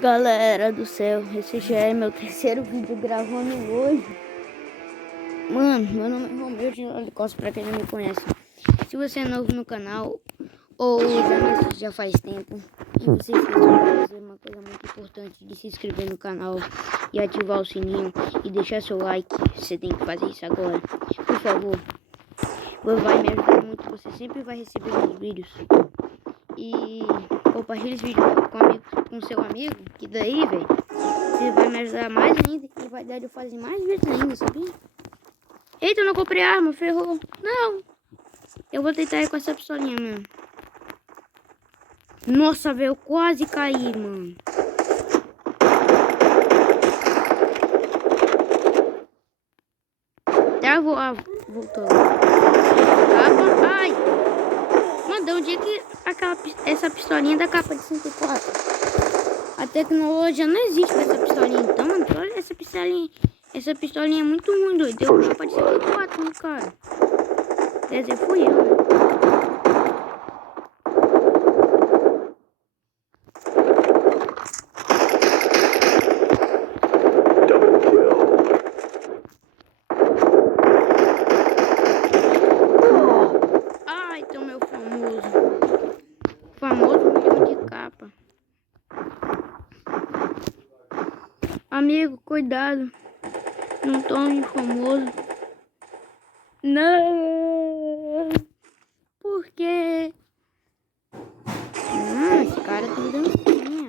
Galera do céu, esse já é meu terceiro vídeo gravando hoje. Mano, meu nome é Romeu de Costa, pra quem não me conhece. Se você é novo no canal ou já me assiste já faz tempo e você fez uma coisa muito importante de se inscrever no canal e ativar o sininho e deixar seu like, você tem que fazer isso agora. Por favor, vai me ajudar muito, você sempre vai receber meus vídeos. E compartilhe esse vídeo com seu amigo, que daí, velho, você vai me ajudar mais ainda e vai dar de fazer mais vídeos ainda, sabia? Eita, eu não comprei arma, ferrou. Não, eu vou tentar ir com essa pistolinha mesmo. Nossa, velho, eu quase caí, mano. Travou, voltou. Ai, mano, de onde é que essa pistolinha da capa de 54? A tecnologia não existe pra essa pistolinha, então, mano. Olha essa pistolinha. Essa pistolinha é muito ruim, doido. Deu capa de 54, né, cara? Quer dizer, fui eu, né? Ai, tem o meu famoso milhão de capa. Amigo, cuidado. Não tome famoso. Não. Por quê? Esse cara tem dancinha.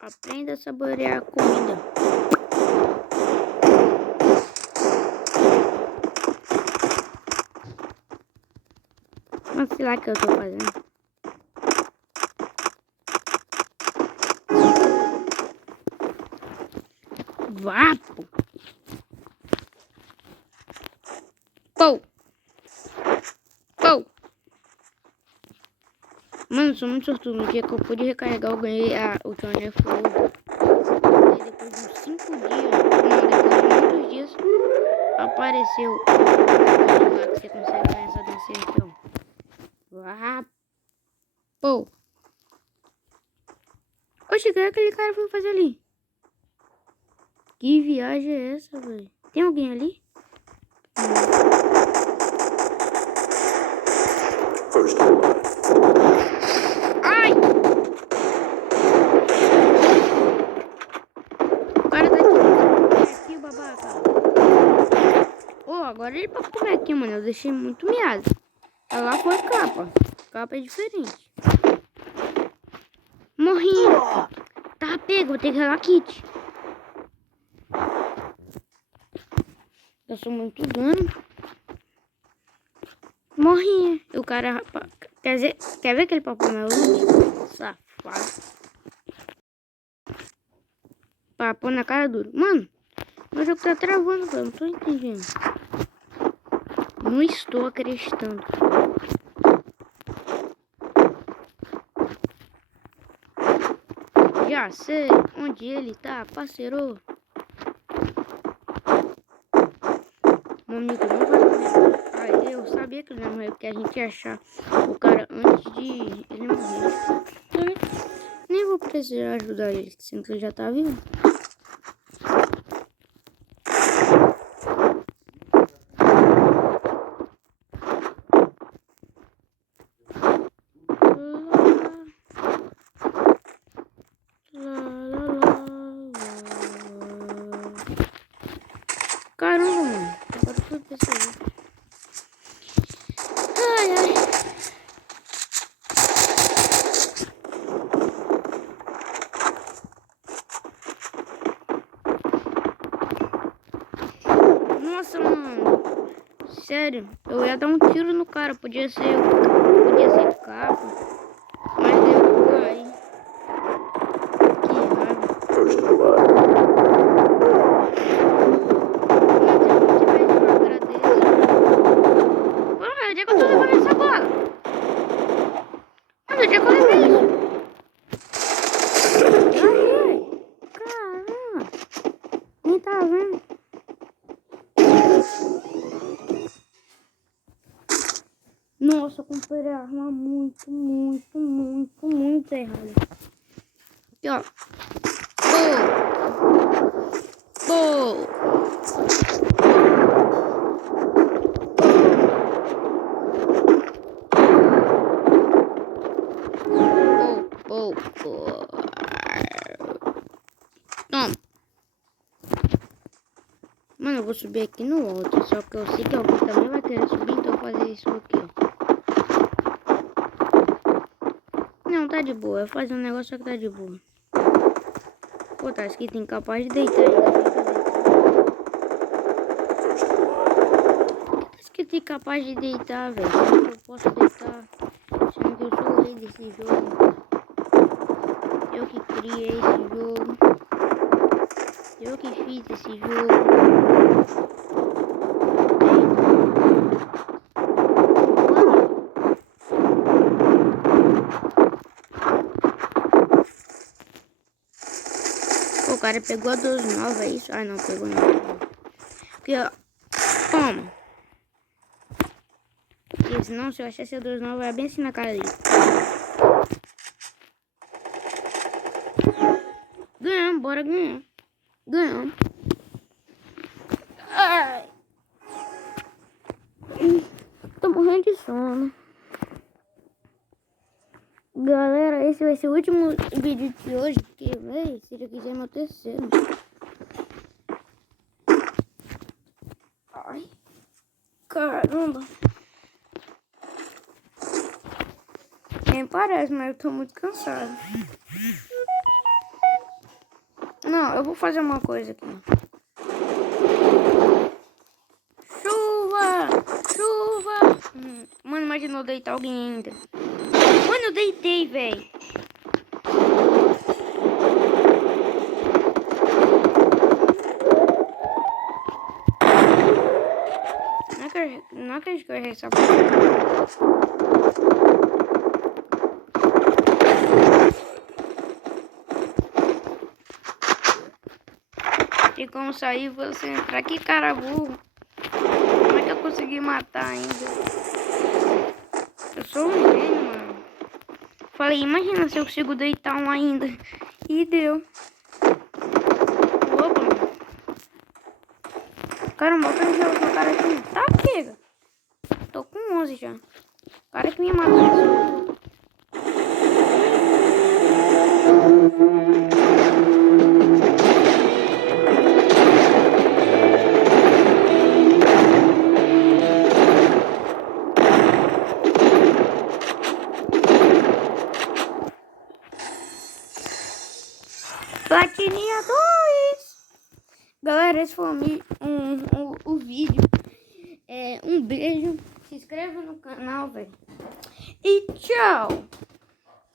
Aprenda a saborear a comida. Mas sei lá que eu tô fazendo. Vapo. Pou. Pou. Mano, sou muito sortudo. No dia que eu pude recarregar, eu ganhei o Johnny Flow. E depois de uns 5 dias, não, depois de muitos dias, apareceu lá que você consegue ganhar essa dancinha aqui, ó. Vapo. Oxe, o que aquele cara foi fazer ali? Que viagem é essa, velho? Tem alguém ali? Ai! O cara tá aqui, babaca. Agora ele pode comer aqui, mano. Eu deixei muito miado. Lá foi capa. Capa é diferente. Morri. Tá pego, vou ter que relar kit. Eu sou muito dano. Morri. O cara... Quer ver aquele papo meu? Safado. Papo na cara duro. Mano, meu jogo tá travando, velho. Não tô entendendo. Não estou acreditando. Já sei onde ele tá, parceiro. Meu amigo não vai morrer. Ai, eu sabia que ele não morreu, porque a gente ia achar o cara antes de ele morrer. Eu nem vou precisar ajudar ele, sendo que ele já tá vivo. Caramba, mano. Agora foi pessoal. Ai, ai. Nossa, mano. Sério, eu ia dar um tiro no cara. Podia ser capa. Mas eu caí. Que raiva. Onde é que eu tô levando essa bola? Mano, onde é que eu levei isso? Caramba. Nem tá vendo. Nossa, com comprei a arma muito errada. Aqui, ó. Pô! Toma. Mano, eu vou subir aqui no alto. Só que eu sei que alguém também vai querer subir, então eu vou fazer isso aqui, ó. Não, tá de boa. Eu vou fazer um negócio só que tá de boa. Pô, tá escrito incapaz de deitar ainda. Tá escrito incapaz de deitar, velho. Eu posso deitar. Sendo que eu sou o rei desse jogo. Eu que criei esse jogo. Eu que fiz esse jogo. O cara pegou a 2.9, é isso? Ah, não, pegou não. Aqui, ó. Toma. Porque senão, se eu achar essa 2.9, vai bem assim na cara dele. Ganhamos, bora ganhar. Ganhamos. Ai. Tô morrendo de sono. Galera, esse vai ser o último vídeo de hoje. Porque, véi, se já quiser meu terceiro. Ai. Caramba. Nem parece, mas eu tô muito cansado. Não, eu vou fazer uma coisa aqui. Chuva! Chuva! Mano, imagina eu deitar alguém ainda. Mano, eu deitei, velho. Não acredito que eu errei essa porra. E como sair, você entrar. Que cara burro. Como é que eu consegui matar ainda? Eu sou um gênio, mano. Falei, imagina se eu consigo deitar um ainda. E deu. Opa, mano. Caramba, eu quero jogar o cara aqui. Tá, chega. Tô com 11 já. O cara que me matou. Platininha 2. Galera, esse foi o vídeo. Um beijo. Se inscreva no canal, velho. E tchau.